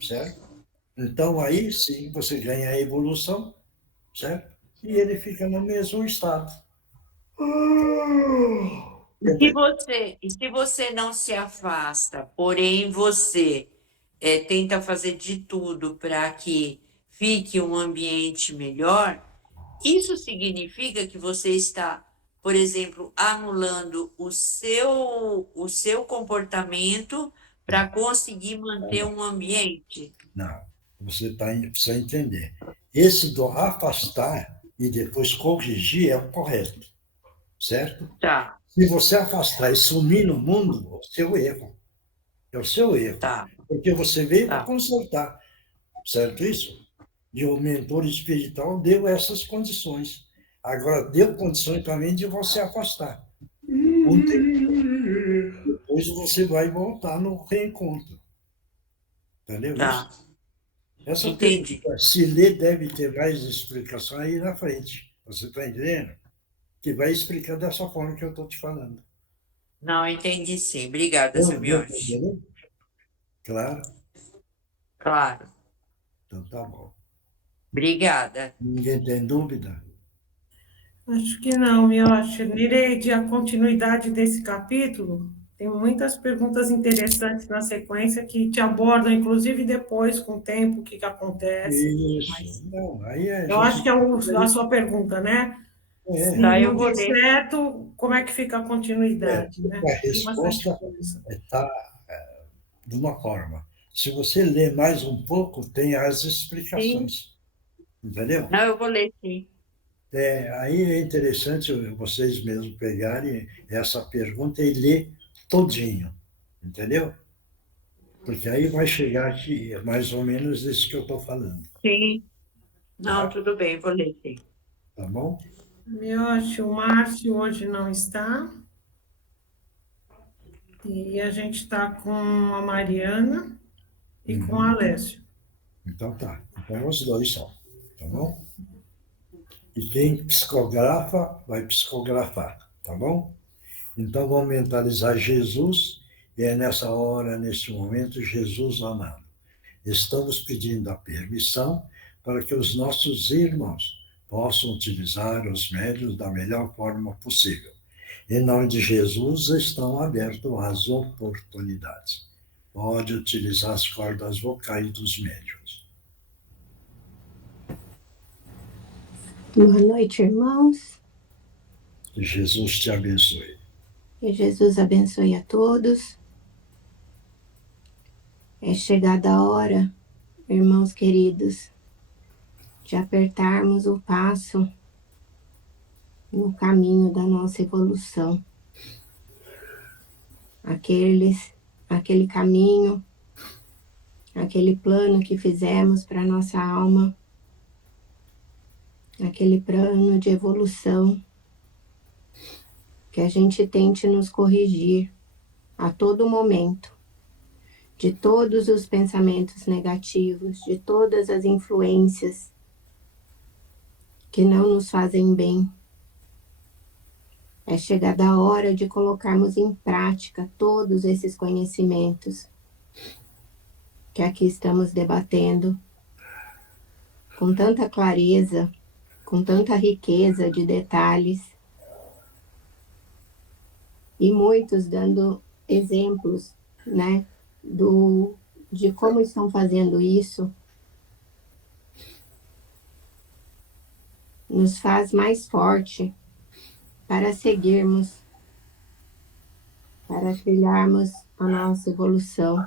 Certo? Então, aí sim, você ganha a evolução, certo? E ele fica no mesmo estado. E se você não se afasta, porém você tenta fazer de tudo para que fique um ambiente melhor, isso significa que você está, por exemplo, anulando o seu comportamento para conseguir manter um ambiente? Não, você precisa entender. Esse do afastar e depois corrigir é o correto, certo? Tá. Se você afastar e sumir no mundo, é o seu erro. É o seu erro. Tá. Porque você veio para consertar, certo isso? E o mentor espiritual deu essas condições. Agora, deu condições também de você afastar. Depois você vai voltar no reencontro. Entendeu isso? Essa Entendi. pergunta, se ler, deve ter mais explicação aí na frente. Você está entendendo? Que vai explicar dessa forma que eu estou te falando. Não, entendi sim. Obrigada, Deu seu para Miotti. entender? Claro. Claro. Então tá bom. Obrigada. Ninguém tem dúvida? Acho que não, Miotti. Nereide, a continuidade desse capítulo, tem muitas perguntas interessantes na sequência que te abordam, inclusive depois, com o tempo, o que que acontece. Isso. Não, aí a Eu acho gente... que é a sua pergunta, né? Se É, Tá, eu não vou der ler. certo, como é que fica a continuidade, né? a Tem bastante resposta coisa. está de uma forma. Se você ler mais um pouco, tem as Sim. explicações. Entendeu? Não, eu vou ler, sim. Aí é interessante vocês mesmos pegarem essa pergunta e ler todinho. Entendeu? Porque aí vai chegar aqui mais ou menos isso que eu estou falando. Sim. Não, Tá? tudo bem, vou ler, sim. Tá bom? Miotti, o Márcio hoje não está. E a gente está com a Mariana e com o Alessio. Então tá. Então os dois são. Tá bom? E quem psicografa, vai psicografar. Tá bom? Então vamos mentalizar Jesus, e é nessa hora, nesse momento, Jesus amado. Estamos pedindo a permissão para que os nossos irmãos possam utilizar os médios da melhor forma possível. Em nome de Jesus, estão abertas as oportunidades. Pode utilizar as cordas vocais dos médios. Boa noite, irmãos. Que Jesus te abençoe. Que Jesus abençoe a todos. É chegada a hora, irmãos queridos, de apertarmos o passo no caminho da nossa evolução. Aquele caminho, aquele plano que fizemos para a nossa alma, aquele plano de evolução, que a gente tente nos corrigir a todo momento, de todos os pensamentos negativos, de todas as influências que não nos fazem bem. É chegada a hora de colocarmos em prática todos esses conhecimentos que aqui estamos debatendo com tanta clareza, com tanta riqueza de detalhes, e muitos dando exemplos, né, de como estão fazendo isso, nos faz mais forte para seguirmos, para trilharmos a nossa evolução.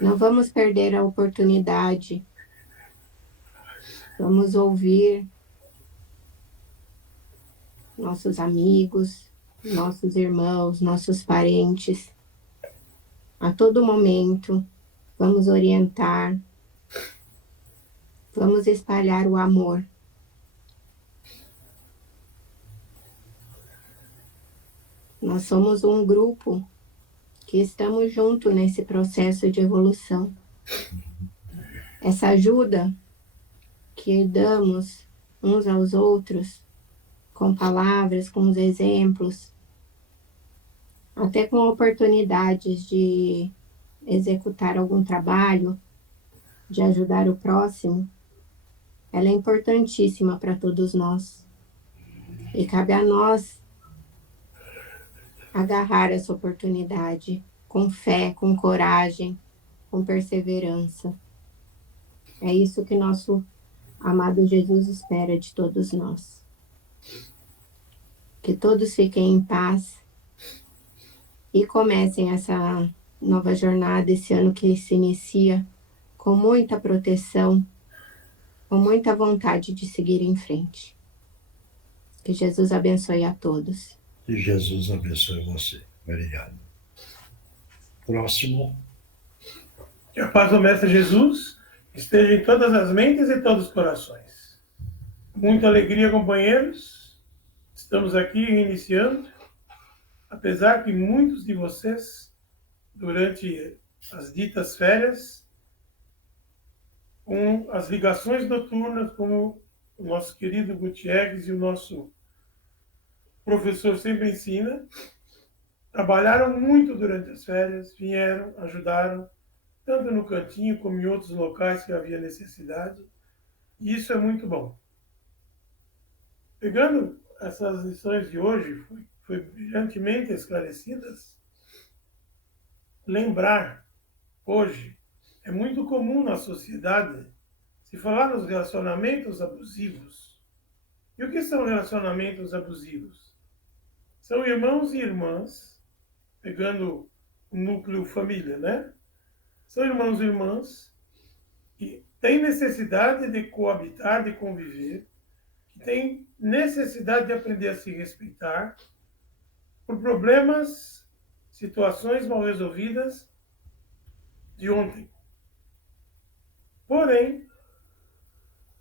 Não vamos perder a oportunidade. Vamos ouvir nossos amigos, nossos irmãos, nossos parentes. A todo momento, vamos orientar, vamos espalhar o amor. Nós somos um grupo que estamos juntos nesse processo de evolução. Essa ajuda que damos uns aos outros, com palavras, com os exemplos, até com oportunidades de executar algum trabalho, de ajudar o próximo, ela é importantíssima para todos nós. E cabe a nós agarrar essa oportunidade com fé, com coragem, com perseverança. É isso que nosso amado Jesus espera de todos nós. Que todos fiquem em paz e comecem essa nova jornada, esse ano que se inicia, com muita proteção, com muita vontade de seguir em frente. Que Jesus abençoe a todos. Que Jesus abençoe você. Obrigado. Próximo. Que a paz do Mestre Jesus esteja em todas as mentes e todos os corações. Muita alegria, companheiros. Estamos aqui iniciando. Apesar que muitos de vocês, durante as ditas férias, com as ligações noturnas, como o nosso querido Gutierrez e o nosso o professor sempre ensina, trabalharam muito durante as férias, vieram, ajudaram, tanto no cantinho como em outros locais que havia necessidade, e isso é muito bom. Pegando essas lições de hoje, foi brilhantemente esclarecidas, lembrar, hoje, é muito comum na sociedade se falar nos relacionamentos abusivos. E o que são relacionamentos abusivos? São irmãos e irmãs, pegando o núcleo família, né? São irmãos e irmãs que têm necessidade de coabitar, de conviver, que têm necessidade de aprender a se respeitar por problemas, situações mal resolvidas de ontem. Porém,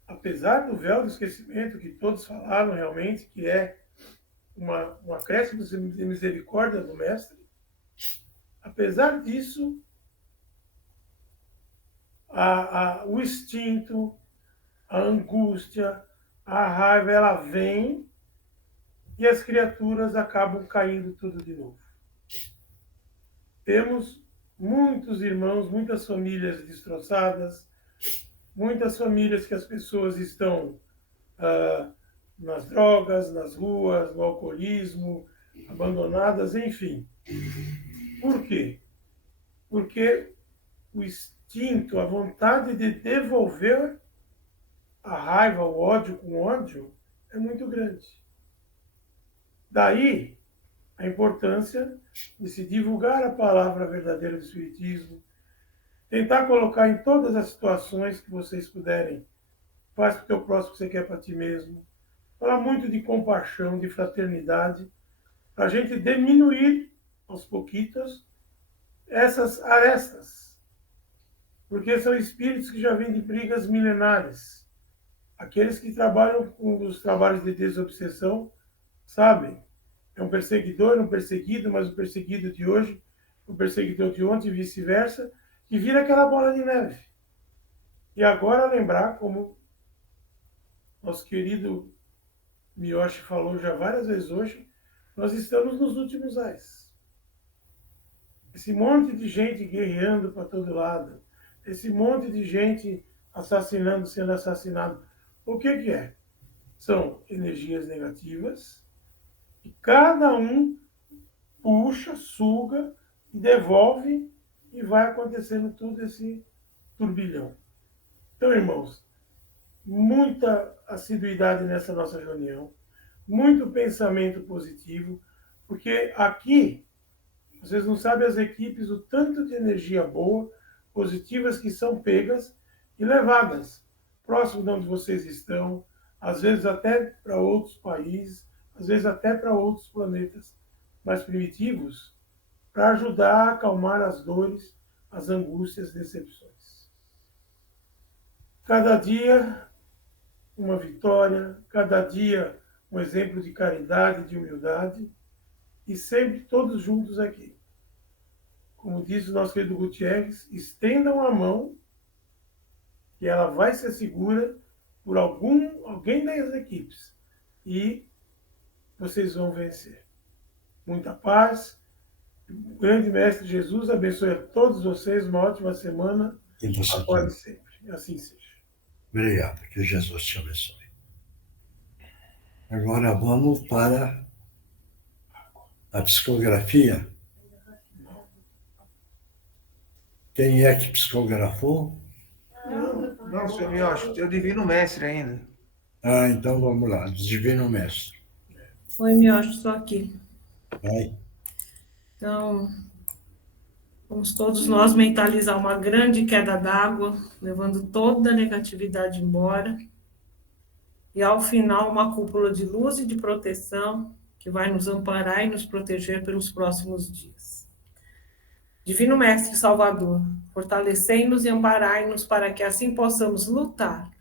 apesar do véu do esquecimento que todos falaram realmente, que é um acréscimo de misericórdia do Mestre, apesar disso, o instinto, a angústia, a raiva, ela vem e as criaturas acabam caindo tudo de novo. Temos muitos irmãos, muitas famílias destroçadas, muitas famílias que as pessoas estão nas drogas, nas ruas, no alcoolismo, abandonadas, enfim. Por quê? Porque o instinto, a vontade de devolver a raiva, o ódio com ódio, é muito grande. Daí a importância de se divulgar a palavra verdadeira do Espiritismo, tentar colocar em todas as situações que vocês puderem, faz para o teu próximo que você quer para ti mesmo, falar muito de compaixão, de fraternidade, para a gente diminuir aos pouquitos essas arestas, porque são espíritos que já vêm de brigas milenares. Aqueles que trabalham com os trabalhos de desobsessão sabem, é um perseguidor, um perseguido, mas o perseguido de hoje, o perseguidor de ontem e vice-versa, que vira aquela bola de neve. E agora lembrar, como nosso querido Miyoshi falou já várias vezes hoje, nós estamos nos últimos ais. Esse monte de gente guerreando para todo lado, esse monte de gente assassinando, sendo assassinado, o que é? São energias negativas e cada um puxa, suga e devolve e vai acontecendo tudo esse turbilhão. Então, irmãos, muita assiduidade nessa nossa reunião, muito pensamento positivo, porque aqui, vocês não sabem as equipes, o tanto de energia boa, positivas que são pegas e levadas próximo de onde vocês estão, às vezes até para outros países, às vezes até para outros planetas mais primitivos, para ajudar a acalmar as dores, as angústias, as decepções. Cada dia uma vitória, cada dia um exemplo de caridade, de humildade, e sempre todos juntos aqui. Como disse o nosso querido Gutierrez, estendam a mão, que ela vai ser segura por alguém das equipes, e vocês vão vencer. Muita paz. O grande Mestre Jesus abençoe a todos vocês, uma ótima semana. Acorde sempre. Assim seja. Obrigado. Que Jesus te abençoe. Agora vamos para a psicografia. Quem é que psicografou? Não, senhor Miyoshi, tem o Divino Mestre ainda. Ah, então vamos lá. Divino Mestre. Oi, Miyoshi, estou aqui. Vai. Então, vamos todos nós mentalizar uma grande queda d'água, levando toda a negatividade embora. E, ao final, uma cúpula de luz e de proteção que vai nos amparar e nos proteger pelos próximos dias. Divino Mestre Salvador, fortalecei-nos e amparai-nos para que assim possamos lutar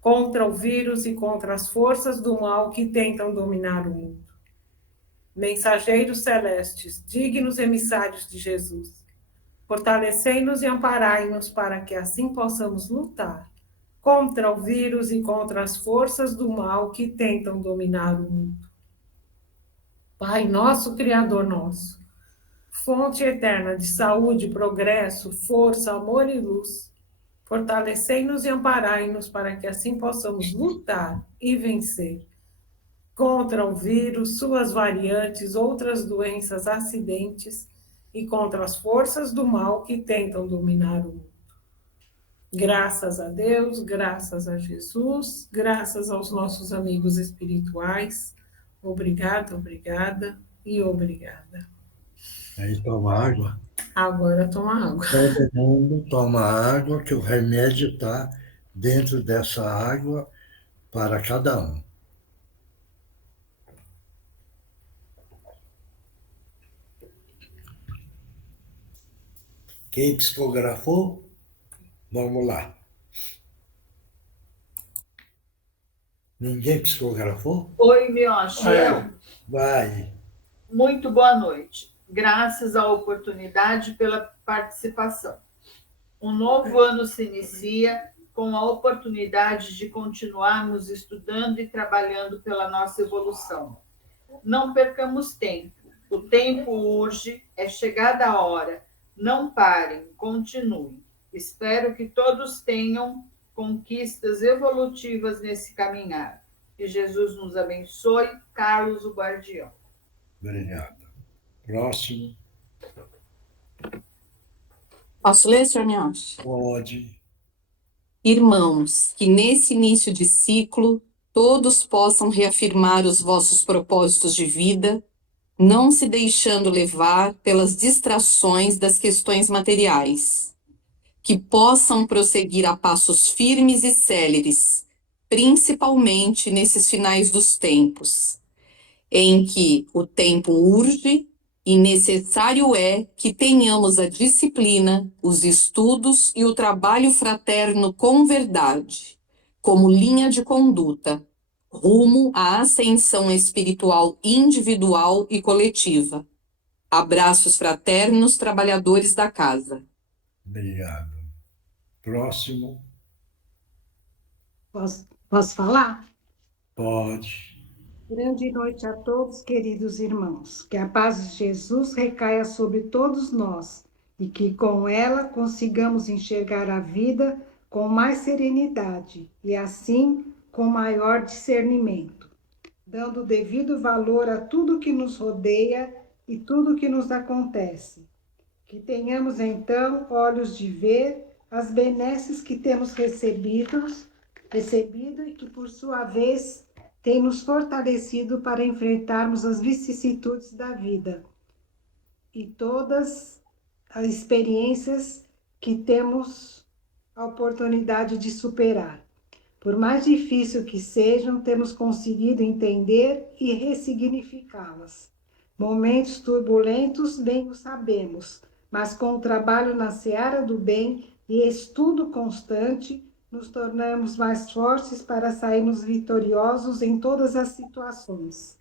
contra o vírus e contra as forças do mal que tentam dominar o mundo. Mensageiros celestes, dignos emissários de Jesus, fortalecei-nos e amparai-nos para que assim possamos lutar contra o vírus e contra as forças do mal que tentam dominar o mundo. Pai nosso, Criador nosso, fonte eterna de saúde, progresso, força, amor e luz, fortalecei-nos e amparai-nos para que assim possamos lutar e vencer contra o vírus, suas variantes, outras doenças, acidentes e contra as forças do mal que tentam dominar o mundo. Graças a Deus, graças a Jesus, graças aos nossos amigos espirituais. Obrigada, obrigada e obrigada. Aí toma água. Agora toma água. Todo mundo toma água, que o remédio está dentro dessa água para cada um. Quem psicografou? Vamos lá. Ninguém psicografou? Oi, Miocha. Vai. Muito boa noite. Graças à oportunidade pela participação. Um novo ano se inicia com a oportunidade de continuarmos estudando e trabalhando pela nossa evolução. Não percamos tempo. O tempo urge, é chegada a hora. Não parem, continuem. Espero que todos tenham conquistas evolutivas nesse caminhar. Que Jesus nos abençoe. Carlos, o Guardião. Obrigado. Próximo. Posso ler, senhor Miocha? Pode. Irmãos, que nesse início de ciclo todos possam reafirmar os vossos propósitos de vida, não se deixando levar pelas distrações das questões materiais. Que possam prosseguir a passos firmes e céleres, principalmente nesses finais dos tempos, em que o tempo urge e necessário é que tenhamos a disciplina, os estudos e o trabalho fraterno com verdade, como linha de conduta, rumo à ascensão espiritual individual e coletiva. Abraços fraternos, trabalhadores da casa. Obrigado. Próximo. Posso falar? Pode. Grande noite a todos, queridos irmãos. Que a paz de Jesus recaia sobre todos nós e que com ela consigamos enxergar a vida com mais serenidade e assim com maior discernimento, dando o devido valor a tudo que nos rodeia e tudo que nos acontece. Que tenhamos então olhos de ver as benesses que temos recebido e que por sua vez tem nos fortalecido para enfrentarmos as vicissitudes da vida e todas as experiências que temos a oportunidade de superar. Por mais difícil que sejam, temos conseguido entender e ressignificá-las. Momentos turbulentos, bem o sabemos, mas com o trabalho na seara do bem e estudo constante, nos tornamos mais fortes para sairmos vitoriosos em todas as situações.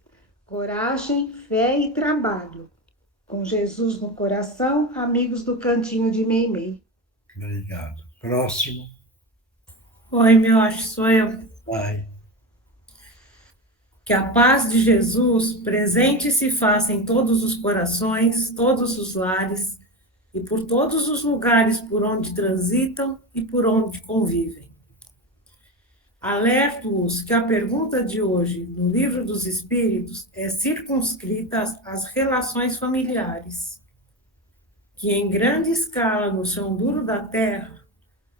Coragem, fé e trabalho. Com Jesus no coração, amigos do Cantinho de Meimei. Obrigado. Próximo. Oi, Miocha, sou eu. Vai. Que a paz de Jesus presente se faça em todos os corações, todos os lares e por todos os lugares por onde transitam e por onde convivem. Alerto-os que a pergunta de hoje, no Livro dos Espíritos, é circunscrita às relações familiares, que em grande escala no chão duro da terra,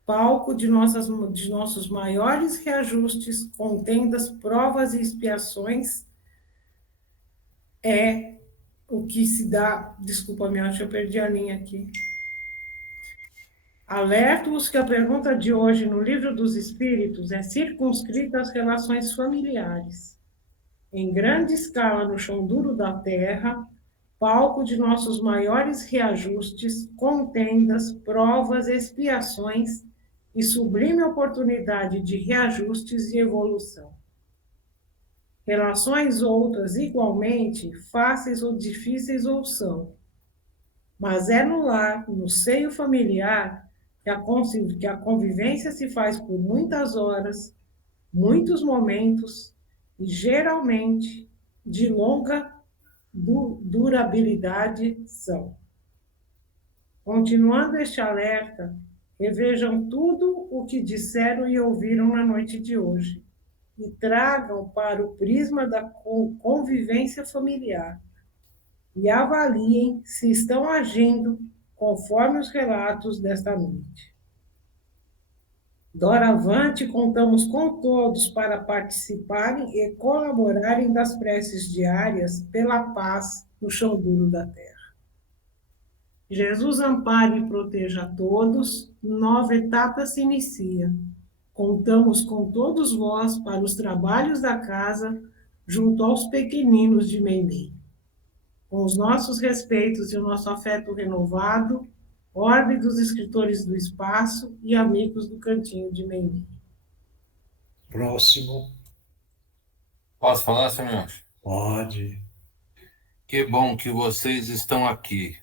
palco de nossos maiores reajustes, contendas, provas e expiações, é o que se dá... Desculpa, acho que eu perdi a linha aqui. Alerto-os que a pergunta de hoje no Livro dos Espíritos é circunscrita às relações familiares. Em grande escala no chão duro da terra, palco de nossos maiores reajustes, contendas, provas, expiações e sublime oportunidade de reajustes e evolução. Relações outras, igualmente, fáceis ou difíceis ou são. Mas é no lar, no seio familiar, que a convivência se faz por muitas horas, muitos momentos, e geralmente de longa durabilidade são. Continuando este alerta, revejam tudo o que disseram e ouviram na noite de hoje e tragam para o prisma da convivência familiar e avaliem se estão agindo conforme os relatos desta noite. Doravante, contamos com todos para participarem e colaborarem das preces diárias pela paz no chão duro da terra. Jesus ampare e proteja a todos, nova etapa se inicia. Contamos com todos vós para os trabalhos da casa, junto aos pequeninos de Meimei. Com os nossos respeitos e o nosso afeto renovado, Ordem dos Escritores do Espaço e amigos do Cantinho de Meimei. Próximo. Posso falar, senhor? Pode. Que bom que vocês estão aqui.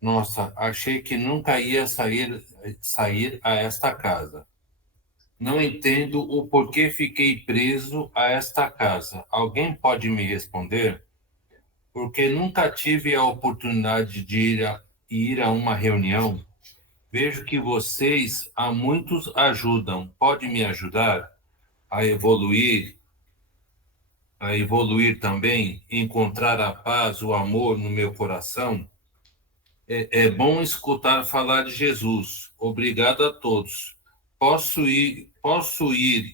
Nossa, achei que nunca ia sair a esta casa. Não entendo o porquê fiquei preso a esta casa. Alguém pode me responder? Porque nunca tive a oportunidade de ir a uma reunião. Vejo que vocês, a muitos, ajudam. Pode me ajudar a evoluir também, encontrar a paz, o amor no meu coração? É bom escutar falar de Jesus. Obrigado a todos. Posso ir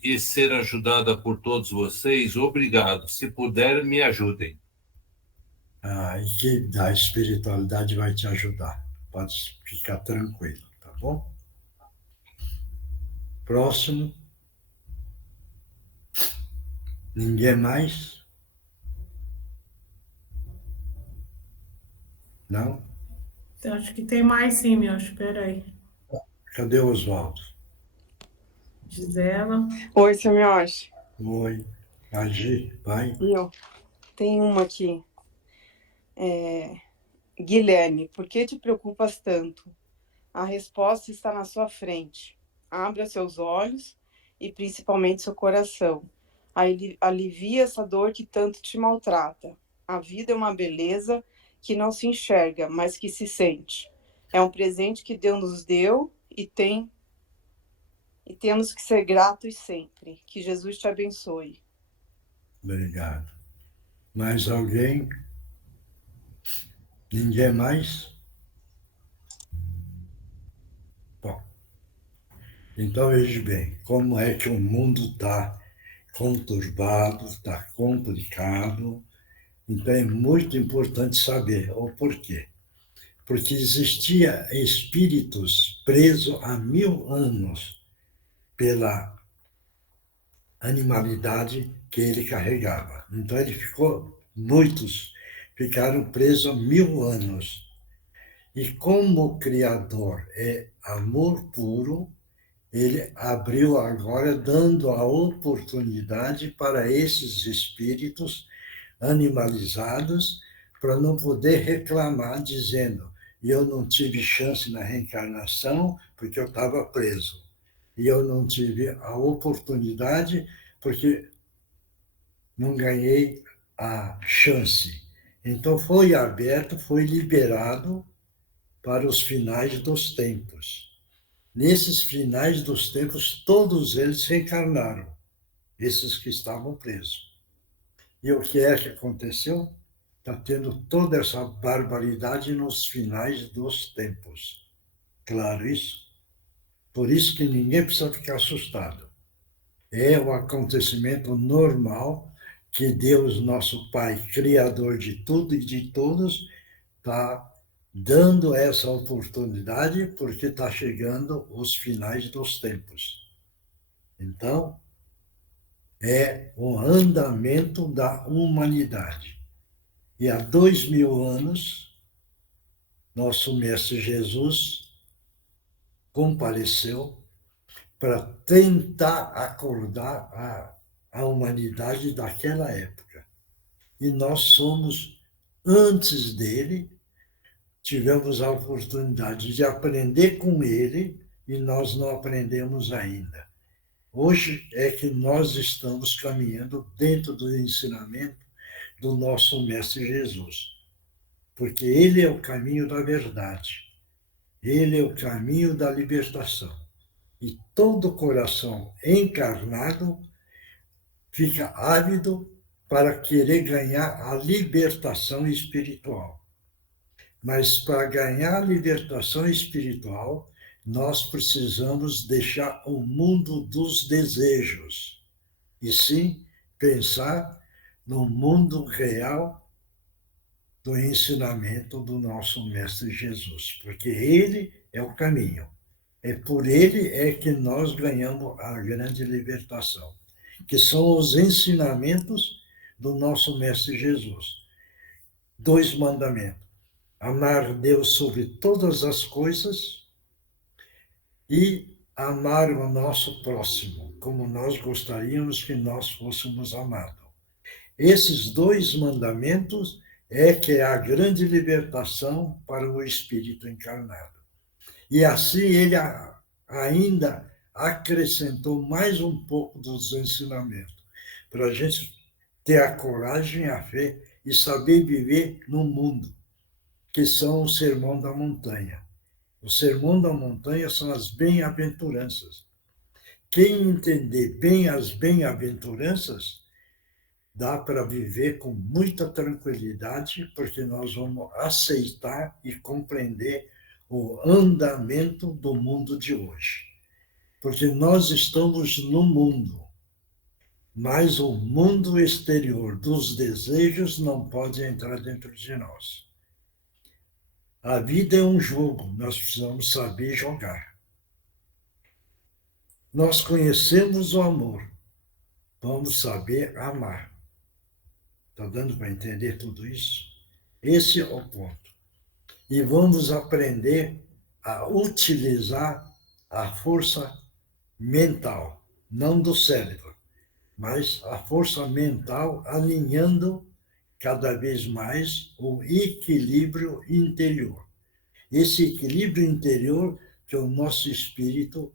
e ser ajudada por todos vocês? Obrigado. Se puder, me ajudem. E que a espiritualidade vai te ajudar. Pode ficar tranquilo, tá bom? Próximo. Ninguém mais? Não? Acho que tem mais sim, meu. Espera aí. Cadê o Oswaldo? Gisela. Oi, seu Mioche. Oi. Agi, vai. Tem uma aqui. Guilherme, por que te preocupas tanto? A resposta está na sua frente. Abra seus olhos e principalmente seu coração. Alivia essa dor que tanto te maltrata. A vida é uma beleza que não se enxerga, mas que se sente. É um presente que Deus nos deu e temos que ser gratos sempre. Que Jesus te abençoe. Obrigado. Mais alguém? Ninguém mais? Bom, então veja bem, como é que o mundo está conturbado, está complicado. Então é muito importante saber o porquê. Porque existia espíritos presos há 1000 anos pela animalidade que ele carregava. Então muitos ficaram presos há 1000 anos. E como o Criador é amor puro, ele abriu agora, dando a oportunidade para esses espíritos animalizados, para não poder reclamar, dizendo: eu não tive chance na reencarnação porque eu estava preso. E eu não tive a oportunidade porque não ganhei a chance. Então foi aberto, foi liberado para os finais dos tempos. Nesses finais dos tempos, todos eles reencarnaram, esses que estavam presos. E o que é que aconteceu? Está tendo toda essa barbaridade nos finais dos tempos. Claro isso? Por isso que ninguém precisa ficar assustado. É um acontecimento normal que Deus, nosso Pai, Criador de tudo e de todos, está dando essa oportunidade porque está chegando os finais dos tempos. Então, é um andamento da humanidade. E há 2000 anos, nosso Mestre Jesus compareceu para tentar acordar a humanidade daquela época. E nós somos, antes dele, tivemos a oportunidade de aprender com ele e nós não aprendemos ainda. Hoje é que nós estamos caminhando dentro do ensinamento do nosso Mestre Jesus. porque ele é o caminho da verdade. Ele é o caminho da libertação. E todo coração encarnado fica ávido para querer ganhar a libertação espiritual. Mas para ganhar a libertação espiritual, nós precisamos deixar o mundo dos desejos e sim pensar no mundo real do ensinamento do nosso Mestre Jesus, porque ele é o caminho. É por ele é que nós ganhamos a grande libertação, que são os ensinamentos do nosso Mestre Jesus. 2 mandamentos. Amar Deus sobre todas as coisas e amar o nosso próximo, como nós gostaríamos que nós fôssemos amados. Esses 2 mandamentos é que é a grande libertação para o espírito encarnado. E assim ele ainda acrescentou mais um pouco dos ensinamentos, para a gente ter a coragem, a fé e saber viver no mundo, que são o Sermão da Montanha. O Sermão da Montanha são as bem-aventuranças. Quem entender bem as bem-aventuranças, dá para viver com muita tranquilidade, porque nós vamos aceitar e compreender o andamento do mundo de hoje. Porque nós estamos no mundo, mas o mundo exterior dos desejos não pode entrar dentro de nós. A vida é um jogo, nós precisamos saber jogar. Nós conhecemos o amor, vamos saber amar. Está dando para entender tudo isso? Esse é o ponto. E vamos aprender a utilizar a força mental, não do cérebro, mas a força mental alinhando cada vez mais o equilíbrio interior. Esse equilíbrio interior que o nosso espírito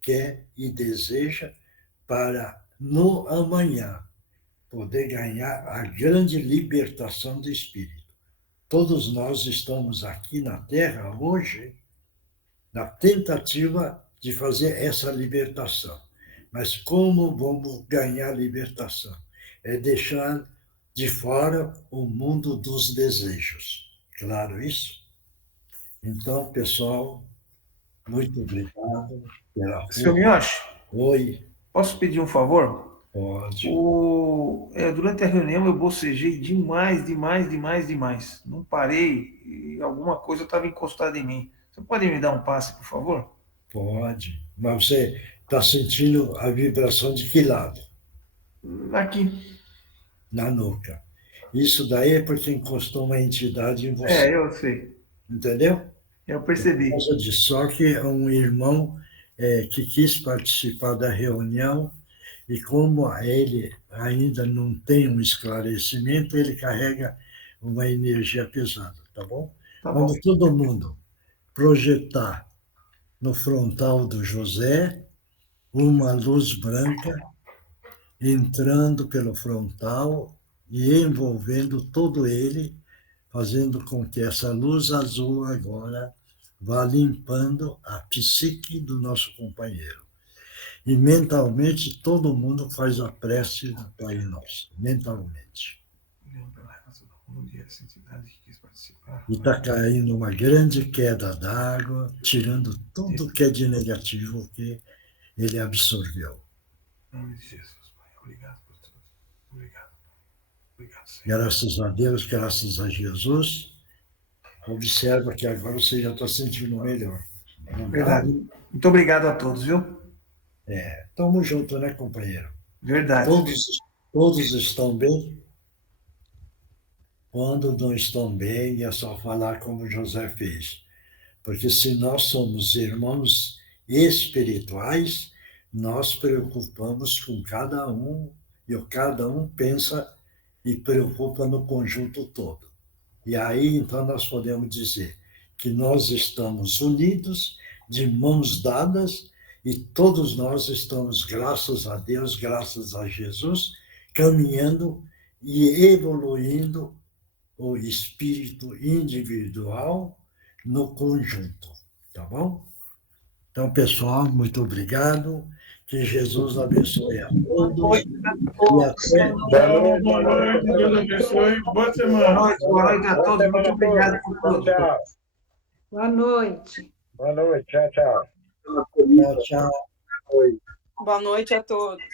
quer e deseja para, no amanhã, poder ganhar a grande libertação do espírito. Todos nós estamos aqui na Terra hoje na tentativa de fazer essa libertação. Mas como vamos ganhar libertação? É deixar de fora o mundo dos desejos. Claro isso? Então, pessoal, muito obrigado pela força. Seu Miyoshi, Oi. Posso pedir um favor? Pode. Durante a reunião eu bocejei demais. Não parei e alguma coisa estava encostada em mim. Você pode me dar um passe, por favor? Pode. Mas você está sentindo a vibração de que lado? Aqui. Na nuca. Isso daí é porque encostou uma entidade em você. Eu sei. Entendeu? Eu percebi. Por causa disso. Só que um irmão que quis participar da reunião e como ele ainda não tem um esclarecimento, ele carrega uma energia pesada, tá bom? Tá Vamos bom. todo mundo projetar no frontal do José uma luz branca entrando pelo frontal e envolvendo todo ele, fazendo com que essa luz azul agora vá limpando a psique do nosso companheiro. E mentalmente todo mundo faz a prece do Pai Nosso, mentalmente. E está caindo uma grande queda d'água, tirando tudo que é de negativo que ele absorveu. Em nome de Jesus, Pai. Obrigado por tudo. Obrigado. Obrigado, Senhor. Graças a Deus, graças a Jesus. Observa que agora você já está sentindo melhor. Verdade. Muito obrigado a todos, viu? Tamo junto, né, companheiro? Verdade. Todos estão bem? Quando não estão bem, é só falar como José fez. Porque se nós somos irmãos espirituais, nós preocupamos com cada um, e cada um pensa e preocupa no conjunto todo. E aí, então, nós podemos dizer que nós estamos unidos, de mãos dadas, e todos nós estamos, graças a Deus, graças a Jesus, caminhando e evoluindo o espírito individual no conjunto, tá bom? Então, pessoal, muito obrigado. Que Jesus abençoe a todos. Boa noite, Deus abençoe. Boa semana. Boa noite a todos. Muito obrigado por tudo. Tchau. Boa noite. Boa noite. Tchau, tchau. Tchau, tchau. Boa noite a todos.